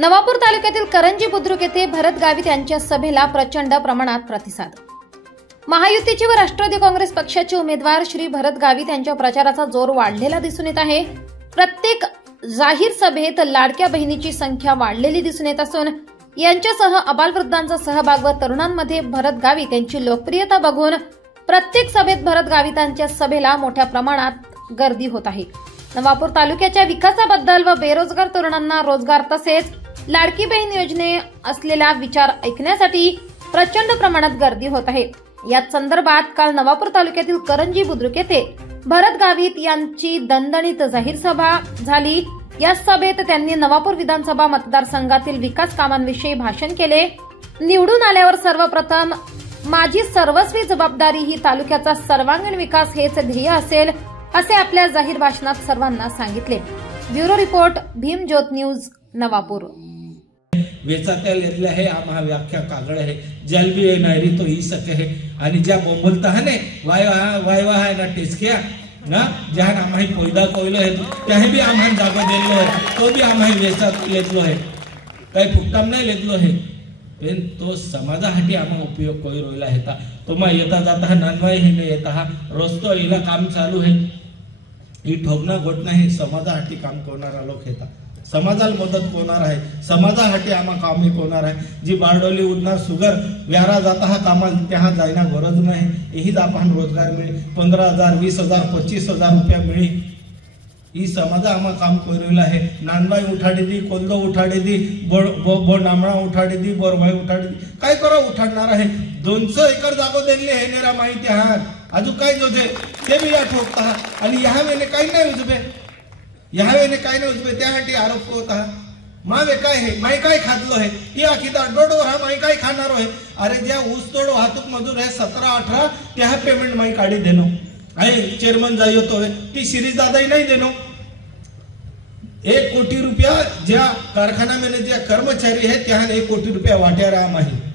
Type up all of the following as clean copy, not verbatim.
नवापूर तालुक्यातील करंजी बुद्रुक येथे भरत गावित यांच्या सभेला प्रचंड प्रमाणात प्रतिसाद। महायुतीचे व राष्ट्रवादी काँग्रेस पक्षाचे उमेदवार श्री भरत गावित यांच्या प्रचाराचा जोर वाढलेला दिसून येत आहे। प्रत्येक जाहीर सभेत लाडक्या बहिणीची संख्या वाढलेली दिसून येत असून यांच्यासह अबालवृद्धांचा सहभाग व तरुणांमध्ये भरत गावित यांची लोकप्रियता बघून प्रत्येक सभेत भरत गावितांच्या सभेला मोठ्या प्रमाणात गर्दी होत आहे। नवापूर तालुक्याच्या विकासाबद्दल व बेरोजगार तरुणांना रोजगार तसेच लाडकी बहीण योजने असलेला विचार ऐकण्यासाठी प्रचंड प्रमाणात गर्दी होत आहे। याच संदर्भात काल नवापूर तालुक्यातील करंजी बुद्रुक येथे भरत गावित यांची दणदणीत जाहीर सभा झाली। या सभेत त्यांनी नवापूर विधानसभा मतदारसंघातील विकास कामांविषयी भाषण केले। निवडून आल्यावर सर्वप्रथम माझी सर्वस्वी जबाबदारी ही तालुक्याचा सर्वांगीण विकास हेच ध्येय असेल असे आपल्या जाहीर भाषणात सर्वांना सांगितले। Bureau report Bhimjyot news Navapur. वेचात्या लेतले है आम्हा व्याख्या कागळ है जल भी नायरी तो ही सके है आणि ज्या बोंबलता है ने वायवा है ना टेस्किया ना जहां आम्हा कोयदा कोयलो है त्याही बी आम्हा जागा देलो है तो भी आम्हा वेचात लेतलो है काही फुकटाम नाही लेतलो है पण तो समाजासाठी आम्हा उपयोग कोई रोयला हेता तो मा येता जाता नानवाई हिने येता रोस्तो इला काम चालू है ही ठोकना गोटना हे समाजासाठी काम करणारा लोक हेता समाजाला मदत कोणार आहे समाजासाठी आम्हा कामे कोणार आहे जी बारडोली उडणार सुगर व्यारा जाता हा कामाला त्या जायना गरज नाही यही आपण रोजगार मिळे 15,000 20,000 25,000 रुपया मिळे ही समाजा आम्हा काम करेला आहे। नानबाई उठाडी दी कोल्दो उठाडी दी बो नामणा उठाडी दी बोरबाई उठाडी दी काय करा उठाडणार आहे 200 एकर जागो दिली आहे नेरा माहिती आहे अजून काय जोजे ते मी या ठोकता आणि या वेळेने काही नाही उजबे या वेळेने काही नाही उजबे त्यासाठी आरोप होता मावे काय है माई काय खातलो है ही आखीदा डोडो हा माई काय खाणार आहे अरे ज्या ऊस तोड वाहतूक मजूर आहे 17-18 त्या पेमेंट माई काढी देनो आहे चेअरमन जायो तो ती सिरीज दादाही नाही देनो 1 कोटी रुपया ज्या कारखाना में ज्या कर्मचारी है त्या 1 कोटी रुपया वाट्या राम आहे।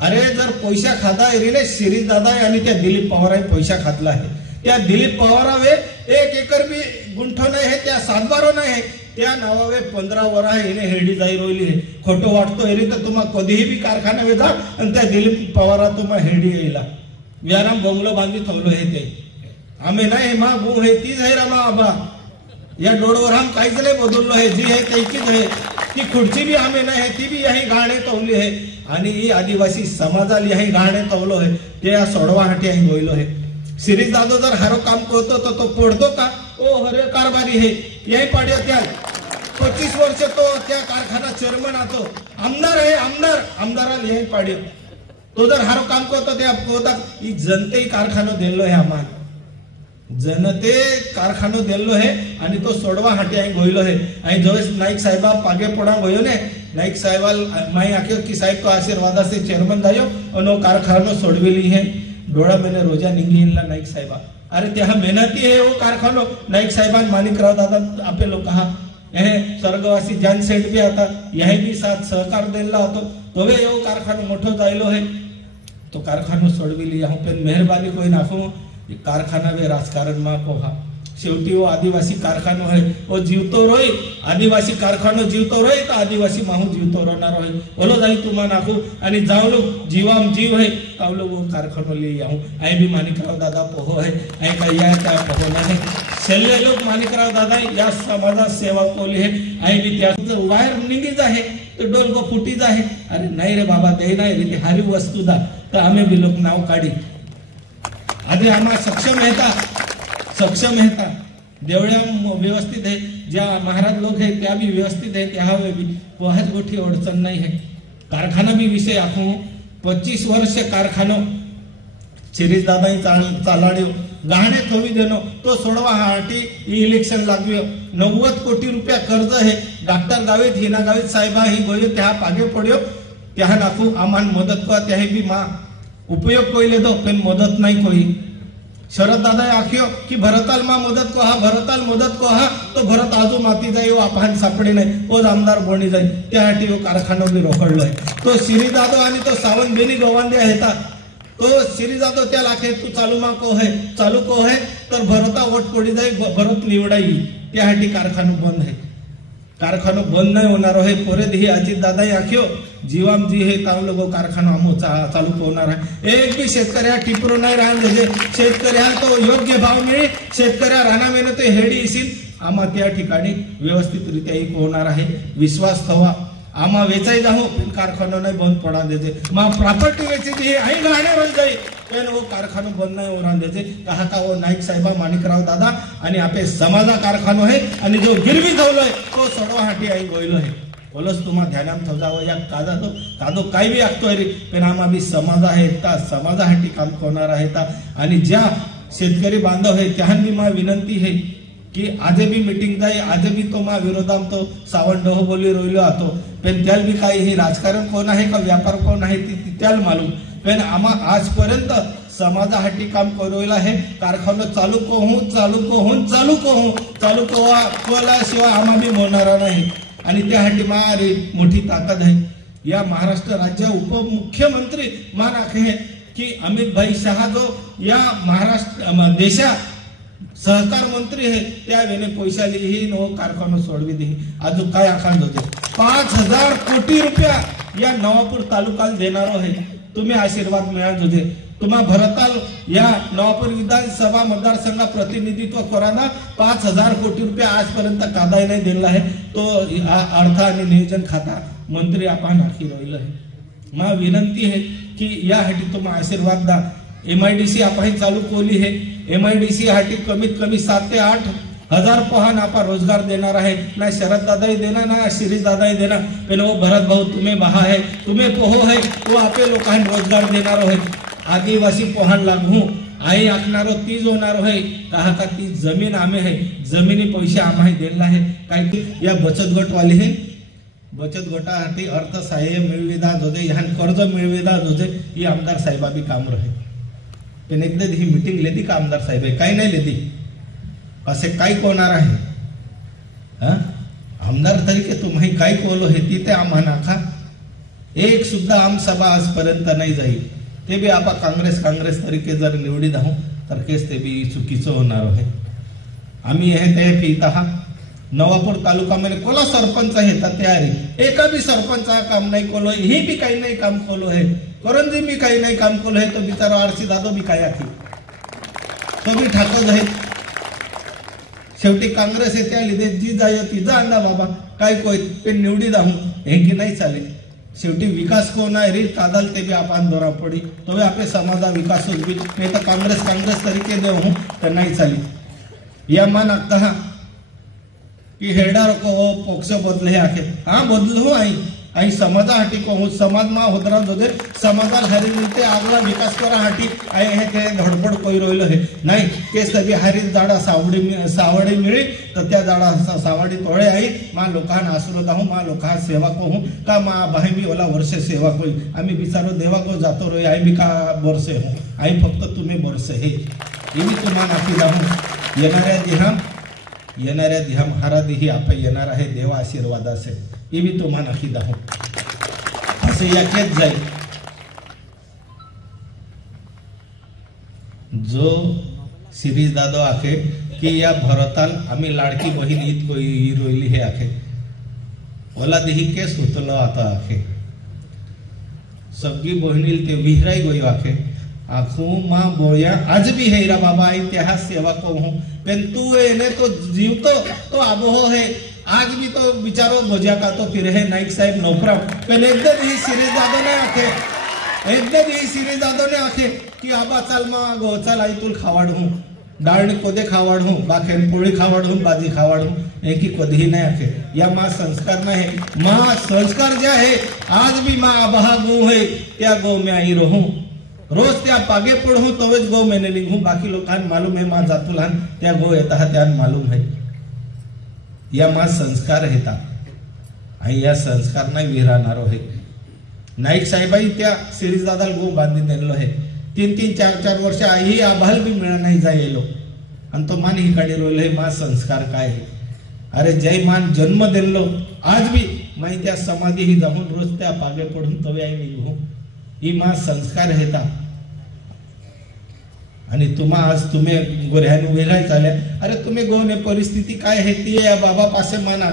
अरे जर पैसा खाता एरीने सिरीज दादा आणि त्या दिलीप पवार पैसा खातला आहे त्या दिलीप पवारावे 1 एकर भी गुंठो नाही है त्या 7-12 नाही है त्या नावावे 15 वर आहे हिने हेडी जाई रोली है खोटो वाटतो एरी तर तुम्हा कधीही बी कारखाना वेधा आणि त्या दिलीप पवारा तुम्हा हेडी येईला व्याराम बंगलो बांधी ठेवलो है ते आम्ही नाही मा गु है तीच है रमा आबा या डोळवर हम काहीच नाही बदललो है जी है त्याचीच है ती खुर्ची भी आम्ही नाही ती भी यही गाणे तवली है आणि ही आदिवासी समाजाला यही गाणे तवलो है ते सोडवा हाटी यही गोयलो है। सिरीज दादो जर हारो काम करतो तो तो पडतो का ओ हरे कारभारी है यही पाड्या त्या 25 वर्ष तो त्या कारखाना चेअरमन आतो आमदार है आमदाराला यही पाड्या तो जर हारो काम करतो ते आपको ही जनते कारखानो दिलो है आम्हाला जनते कारखानो दिलो है आणि तो सोडवा हाटी आई गोयलो है आई जोस नाईक साहेबा पागे पडा गयो ने नाईक साहेबाल माई आख्यो की साहेब को आशीर्वाद से चेयरमन दायो और कारखानो सोडवेली है डोळा मैंने रोजा निंगीला नाईक साहेबा अरे त्या मेहनती है वो कारखानो नाईक साहेबान माणिकराव दादा आपे लोक हा यह स्वर्गवासी जान सेठ भी आता यही भी साथ सहकार दिला होतो तो वे यो कारखानो मोठो जायलो है तो कारखानो सोडविली यहाँ पे मेहरबानी कोई नाखो कारखाना वे राजकारण मा पोहा शेवटी वो आदिवासी कारखानो है वो जीवतो रोय आदिवासी कारखानो जीवतो रोय तो आदिवासी माहू जीवतो रोणार होय बोलो जाई तुम्हा नाखो आणि जावलो जीवाम जीव है तावलो वो कारखानो ले आऊं आई भी माणिकराव दादा पोहो है आई का या त्या पोहो नाही सेल्ले लोक माणिकराव दादा या समाजा सेवा कोली है आई भी त्या वायर निंगीज आहे तो डोल को फुटीज आहे अरे नाही रे बाबा ते नाही रे ती हारी वस्तू दा तर आम्ही भी लोक नाव काढी आधी आम्हा सक्षम हेता देवळ्या व्यवस्थित है ज्या महाराज लोक है त्या भी व्यवस्थित है त्या हवे भी कोहाच गोठी अडचण नाही है। कारखाना भी विषय आखो 25 वर्ष कारखानो सिरीज दादा चालाड्यो गहाणे थोवी देनो तो सोडवा हाटी इलेक्शन लागव्यो 90 कोटी रुपया कर्ज है डॉक्टर गावित हिना गावित साहेबा ही गोयो त्या पागे पड्यो त्या नाखू आम्हान मदत का त्याही भी मा उपयोग कोई दो पण मदत नहीं कोई शरद दादा आखियो कि भरताल मा मदत को हा तो भरत आजू माती जाई आपण सापडे नाही वो आमदार बोणी जाई त्यासाठी वो कारखानो भी रोखडलो आहे तो सिरी दादो आणि तो सावंत बेनी गवांडे आहेता तो सिरी दादो त्या लाखे तू चालू को है तर भरता वोट पडी जाई भरत निवडाई त्यासाठी कारखानो बंद है कारखानो बंद नहीं होणार है पोरे ही अजित दादा आख्यो जीवाम जी हे ताव लोगो कारखानो आमो चालू होणार आहे एक भी शेतकऱ्या टिपरो नाही राहून देजे शेतकऱ्या तो योग्य भाव मिळे शेतकऱ्या राणा मेहनत हेडी इसील आम्हा त्या ठिकाणी व्यवस्थितरित्या एक होणार आहे विश्वास ठेवा आम्हा वेचाई जाऊ पण कारखानो नाही बंद पडा देते मग प्रॉपर्टी वेची हे आई गाणे रोज जाई पण वो कारखानो बंद नाही होणार देते कहा का वो नाईक साहेबा माणिकराव दादा आणि आपे समाजा कारखानो आहे आणि जो गिरवी ठेवलोय तो सडवा हाटी आई गोयलो आहे बोलस तुम्हा ध्यानाम ठेवजावं या कादो काही बी आखतोय रे पण आम्हा बी समाज आहे ता समाजासाठी काम करणार आहे ता आणि ज्या शेतकरी बांधव आहे त्यांनी मा विनंती आहे की आज भी मीटिंग जाई आज भी तो मा विरोधाम तो सावंत डोह बोली रोयलो आतो पण त्याल भी काही हे राजकारण कोण आहे का व्यापार कोण आहे ती त्याल मालूम पण आम्हा आजपर्यंत समाजासाठी काम करोयला आहे कारखानो चालू कोल्याशिवाय आम्हा बी होणार नाही आणि त्यासाठी मारी मोठी ताकद आहे या महाराष्ट्र राज्य उपमुख्यमंत्री मान आखे की अमित भाई शाह जो या महाराष्ट्र देशा सहकार मंत्री है त्या वेने पैसा लिही नो कारखानो सोडवी दी अजून काय आखान होते 5,000 कोटी रुपया या नवापूर तालुक्याला देणार आहे तुम्ही आशीर्वाद मिळाल होते तुम्हा भरताल या नवापूर विधानसभा मतदारसंघा प्रतिनिधित्व कराना 5,000 कोटी रुपया आजपर्यंत कादाय नाही दिला आहे तो अर्थ आणि नियोजन खाता मंत्री आपण आखी राहिलो आहे मा विनंती है की यासाठी तुम्हा आशीर्वाद दा MIDC आपण चालू कोली है MIDC हाटी कमीत कमी 7 ते 8 हजार पहान आपा रोजगार देणार आहे ना शरद दादाही देना ना शिरीष दादाही देना पण वो भरत भाऊ तुम्हें बहा है तुम्हें पोहो है वो आपे लोकांना रोजगार देणार आहे आदिवासी पोहान लागू आई आखणारो तीज होणार आहे कहा का ती जमीन आमे है जमिनी पैसे आम्हाला दिला आहे काय की या बचत गट वाले है बचत गटासाठी अर्थसहाय्य मिळविदा जोजे ह्या कर्ज मिळविदा जोजे ही आमदार साहेबा बी काम रहे पण एकदा ही मीटिंग लेती का आमदार साहेब काही नाही लेती असे काय कोणार आहे आमदार तरीके तुम्ही काय कोलो हे ती ते आम्हा नाखा एक सुद्धा आम सभा आजपर्यंत नाही जाईल ते बी आपा काँग्रेस तरीके जर निवडी दाहू तर केस ते बी चुकीचं होणार आहे आम्ही हे ते पिता नवापूर तालुका मध्ये कोला सरपंच आहे तयारी एका बी सरपंच काम नाही कोलो ही बी काही नाही काम कोलो है करंजी मी काही नाही काम कोलो है तो बिचारा आरसी दादो बी काय आखी तो बी ठाकत आहे शेवटी काँग्रेस आहे त्या लिधे जी जाय ती जा अंडा बाबा काय कोय पण निवडी दाहू हे की नाही चालेल शेवटी विकास कोण आहे रे कादाल ते बी आपण दोरा पडी तो आपले समाजा विकास होईल नाही तर काँग्रेस तरीके देऊ तर नाही चालेल या मान आता कि हेडा को पोक्सो बदले आखे हाँ बदलू आई समाजासाठी को समाज मा होदरा जोदे समाजाला हरी मिळते आगला विकास करा हाटी आई हे ते धडपड कोई रोइलो है नाही के सभी हरी जाडा सावडी मिळी तर त्या जाडा सावडी तोळे आई मा लोकांना आसरो दाहू मा लोका सेवा को हूं का मा भाई भी ओला वर्षे सेवा कोई आम्ही बिचारो देवा को जातो रोय आई भी का वर्षे हूं आई फक्त तुम्ही वर्षे हे मी तुम्हाला नाकी दाहू येणाऱ्या दिहा महाराजही आपण येणार आहे देवा आशीर्वाद असे हे मी तुम्हाला नक्की दाखवू असे याकेच जाईल जो शिरीष दादो आखे की या भरताल आम्ही लाडकी बहीण ईद कोई रोयली हे आखे ओला दिही केस होतलो आता आखे सगळी बहिणील ते विहराई गोई आखे आखू माँ बोया आज भी है रा बाबा इतिहास सेवा को हूँ पेन तू एने तो जीव तो आबोह है आज भी तो बिचारो भोजा का तो फिर है नाइक साहेब नौकरा पेन एकदम ही सिरीज दादो ने आखे कि आबा चल मा गो चल आई तुल खावाड हूँ डाळणी कोदे खावाड हूँ बाखेर पोळी खावाड हूँ बाजी खावाड हूँ एक ही कधी नहीं आखे या माँ संस्कार ना है माँ संस्कार ज्या है आज भी माँ आबहा गो है त्या गो में आई रहूं रोज त्या पागे पढ़ू तो गो मैंने लिखू बाकी लोग मालूम है माँ जातुलान त्या गो येता त्यान मालूम है या माँ संस्कार हेता आई या संस्कार नाही विहरानारो है नाईक साहेबाई त्या सिरीज दादाला गो बांधी दिलो है 3-3 4-4 वर्ष आई आभाल भी मिळा नाही जायलो आणि तो मान हिकाडी रोले माँ संस्कार काय है अरे जय मान जन्म दिलो आज भी मैं त्या समाधी ही जाऊन रोज त्या पागे पढ़ून तवे आई निघू ही माँ संस्कार हेता आणि तुम्हा आज तुम्ही गोऱ्याने वेराय चाल्या अरे तुम्ही गोने परिस्थिती काय है ती या बाबा पासे माना